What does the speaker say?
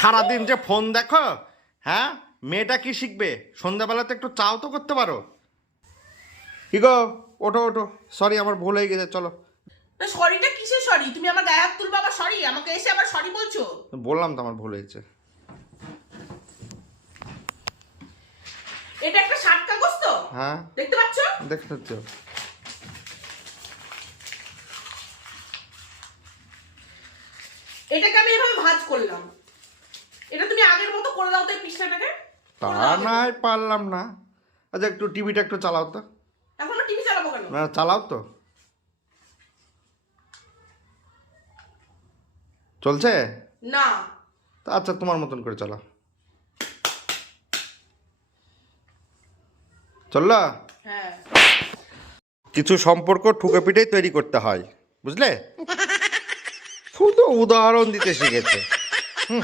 সারাদিন যে ফোন দেখো, হ্যাঁ? মেয়েটা কি শিখবে? সন্ধ্যাবেলাতে একটু চাও তো করতে পারো। কি গো, ওঠো ওঠো, সরি আমার ভুল হয়ে গেছে, চলো। না সরিটা কিসের সরি? তুমি আমার গায়ে হাত তুলবে আবার সরি? আমাকে এসে আবার সরি বলছো? বললাম তো আমার ভুল হয়েছে। এটা একটা শার্ট কাগজ তো? হ্যাঁ দেখতে পাচ্ছ? দেখতে পাচ্ছ। এটাকে আমি এভাবে ভাঁজ করলাম, এটা তুমি আগের মতো করে দাও তো এই পৃষ্ঠাটাকে। তা নাই পারলাম না। আচ্ছা একটু টিভিটা একটু চালাও তো। এখনো টিভি চালাবো কেন? না চালাও তো। চলছে না। তা আচ্ছা তোমার মতন করে চালাও। চললো? হ্যাঁ। কিছু সম্পর্ক ঠুকে পিটেই তৈরি করতে হয়, বুঝলে? শুধু উদাহরণ দিতে শিখেছে। হুম।